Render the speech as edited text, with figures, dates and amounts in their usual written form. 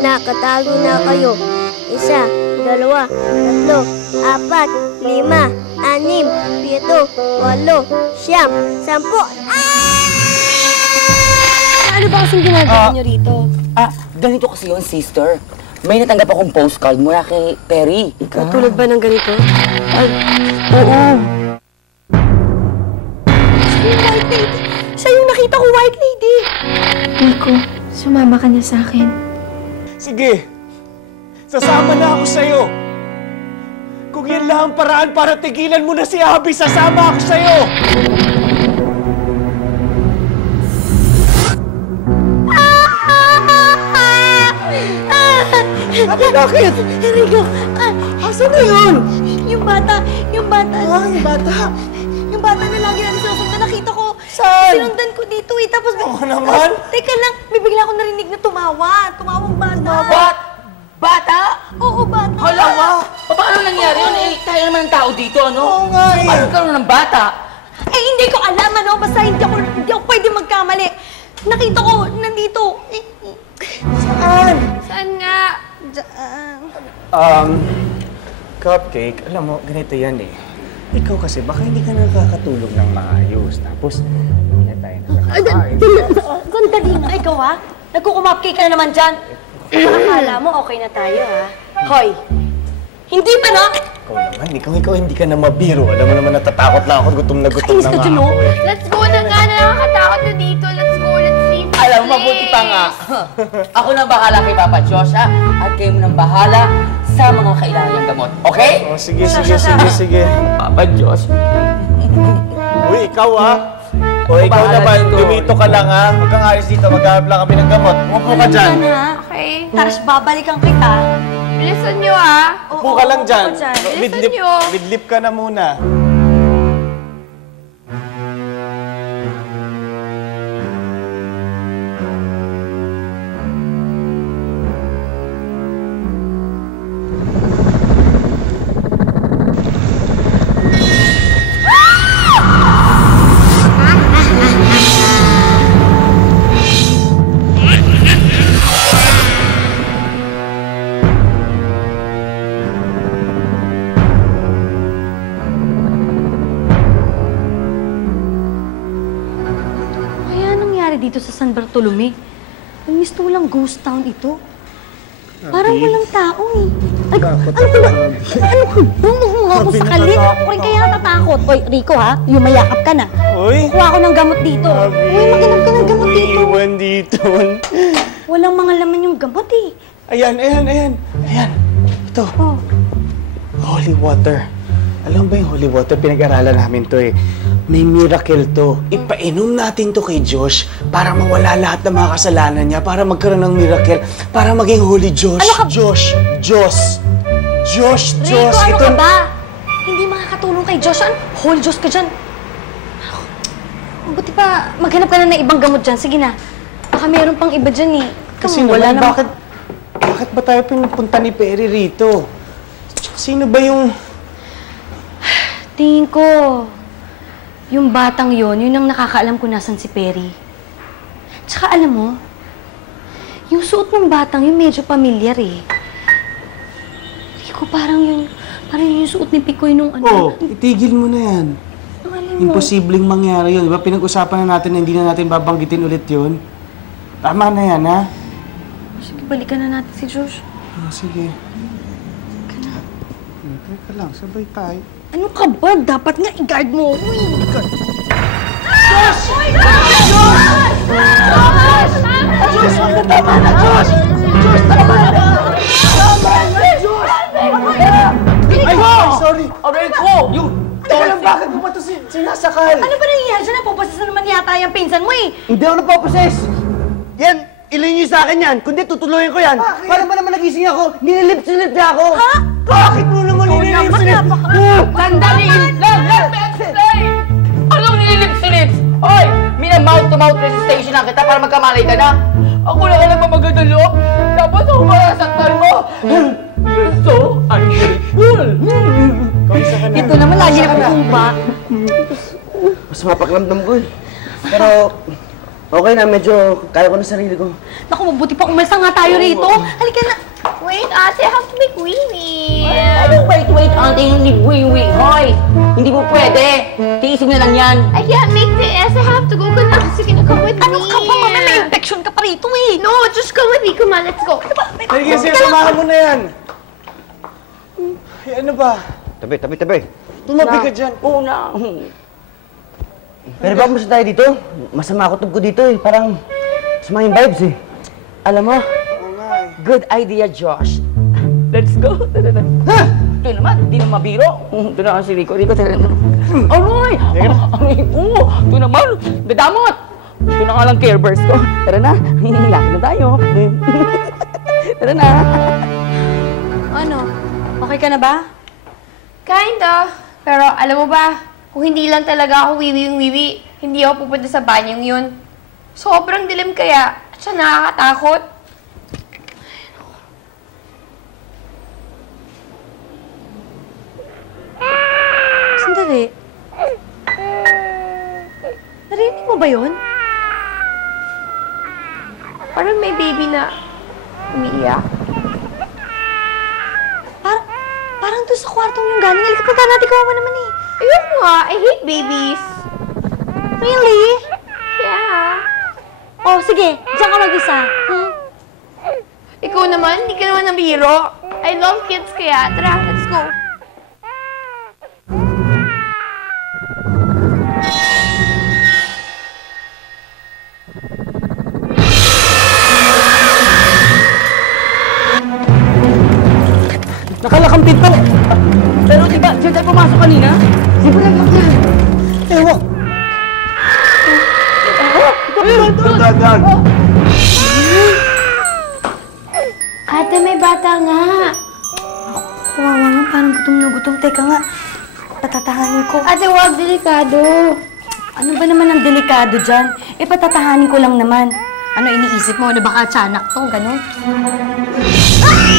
Nakatalo na kayo. 1, 2, 3, 4, 5, 6, 7, 8, 9, 10. Ano ba kasing ginagawa niyo rito? Ganito kasi yun, sister. May natanggap akong postcard mula kay Perry. Katulad ba ng ganito? Ay, oo. Yung white lady! Siya yung nakita ko, white lady! Nico, sumama ka na sa akin. Sige, sasama na ako sa'yo. Kung yan lang ang paraan para tigilan mo na si Abby, sasama ako sa'yo. Abby, bakit? Enrico, Asan na yun? yung bata. Yung bata? Yung bata na lagi natin sinusundan, nakita ko. Saan? Sinundan ko dito eh, tapos... Oo naman. Teka lang, may bigla akong narinig na tumawa. Tumawang bata. Bata? Oo, bata. Halawa? Paano nangyari yun? Eh, tayo naman ang tao dito, ano? Oo nga eh. Paano karoon ng bata? Eh, hindi ko alam, ano? Basta hindi ako pwede magkamali. Nakita ko, nandito. Saan? Saan nga? Cupcake, alam mo, ganito yan eh. Ikaw kasi, baka hindi ka nakakatulog ng maayos. Tapos, hindi na tayo nakakain. Sandali nga, ikaw ha? Nagkukumapcake ka na naman dyan. Akala mo okay na tayo ha? Hoy! Hindi pa na! Ikaw naman, ikaw hindi ka na mabiro. Alam mo naman, natatakot lang ako. Gutom na Kainis ka nga dyan, ako oh. eh. Let's go na nga, nakakatakot na dito. Let's go, let's see. Alam mo, mabuti pa nga. Ako nang bahala kay Papa Josh, ha? At kayo nang bahala sa mga kailangan niyang gamot. Okay? Oh, sige. Papa Josh. Uy, ikaw ah. O, ikaw Bahala naman, dito. dumito ka lang ha. Huwag kang alis dito, maghanap lang kami ng gamot. Upo ka dyan. Okay. Tapos babalikan kita. Bilisan niyo ah. Upo ka lang dyan. Bilisan niyo. Midlip ka na muna. Dito sa San Bartolome. Imbis na walang ghost town ito. Parang walang tao eh. Ay, ano ba? Ano ka ba? Nga ako sakali. Ako rin kaya natatakot. Oy, Rico ha, yumayakap ka na. Uy! Kuha ako ng gamot dito. Uy, maginam ka ng gamot dito. Iwan dito. Walang mga laman yung gamot eh. Ayan. Ito. Oh. Holy water. Alam ba yung holy water? Pinag-aralan namin to eh. May miracle to. Ipainom natin to kay Josh para mawala lahat ng mga kasalanan niya, para magkaroon ng miracle, para maging holy Josh. Ano ka? Josh. Rico, ano ka ba? Hindi makakatulong kay Josh. Holy Josh ka dyan. Buti pa, maghanap ka na ng ibang gamot dyan. Sige na. Baka meron pang iba dyan eh. Kasi wala naman, naman. bakit ba tayo pinupunta ni Perry rito? Sino ba yung... Tingin ko, yung batang yun ang nakakaalam kung nasan si Perry. Tsaka alam mo, yung suot ng batang yun medyo pamilyar eh. Rico, parang yun yung suot ni Picoy nung ano. Oh, itigil mo na yan. Alam mo. Imposibleng mangyari yun. Diba pinag-usapan na natin na hindi na natin babanggitin ulit yun? Tama na yan, ha? Sige, balikan na natin si Josh. Sige. Teka lang, sabay tayo. Ano ka ba? Dapat nga i-guard mo. Uy! Josh! Tama na, Josh! Josh, tama na! Josh! Ay, sorry! Aray ko! Teka lang, bakit mo ba ito sinasakal? Ano ba nangyayari dyan? Napapasas na naman yata yung pinsan mo eh. Hindi ako napaposes! Yan, ilin niyo sa akin yan. Kundi tutuluyan ko yan. Bakit? Para ba naman nagising ako? Nililip-silip niya ako. Ha? Bakit mo naman nililip-silip? Sandali! Let me explain! Anong nililips-lips? Hoy! Mina-mouth-to-mouth resistation lang kita para magkamalay ka na. Ako lang alam mo magandang loob. Tapos ako masasaktan mo. You're so ungrateful. Ito naman lagi na kukumba. Mas mapaklamdam ko eh. Pero, Okay na, medyo kaya ko na sarili ko. Naku, mabuti pa umalsa nga tayo rito. Halika na. Wait, ate, I have to make wee-wee. Ano, wait, ate, hindi wing. Hoy, hindi mo pwede. Tiisin na lang yan. I can't make this. I have to go. Kasi come with me. Ano ka pa, mami? May infection ka pa rito eh. No, just come with me. Come on, let's go. Sige, samahan mo na yan. Ay, ano ba? Tabi. Tumabi ka dyan. Oo na. Pero bago mas tayo dito, masama ako ko dito eh. Parang masama yung vibes eh. Alam mo, good idea, Josh. Let's go. Ha? Ito naman, di na mabiro. Ito na si Rico. Tara na. Aray! Oo, ito naman. Dadamot. Ito na nga lang Care Bears ko. Tara na. Laki na tayo. Tara na. Ano? Okay ka na ba? Kinda. Pero alam mo ba, kung hindi lang talaga ako wiwi, hindi ako pupunta sa banyong yun. Sobrang dilim kaya, at siya nakakatakot. Sandali. Narinig mo ba yun? Parang may baby na umiiyak. Parang doon sa kwartong yung galing. Halika, punta natin, kawawa naman eh. Ayoko nga, I hate babies. Really? Yeah. Oh, sige. Diyan ka mag-isa. Hmm? Ikaw naman, hindi ka naman nabiro. I love kids kaya. Tara, let's go. Nakalakang pinto. Pero diba, diyan tayo pumasok kanina? Di ba lang yan? Ewan. Dadan. Ate, may bata nga. Kawawa nga, parang gutom na gutom. Teka nga, patatahanin ko. Ate, wag, delikado. Ano ba naman ang delikado dyan? Patatahanin ko lang naman. Ano iniisip mo? Ano baka tiyanak to? Ganon? Ay!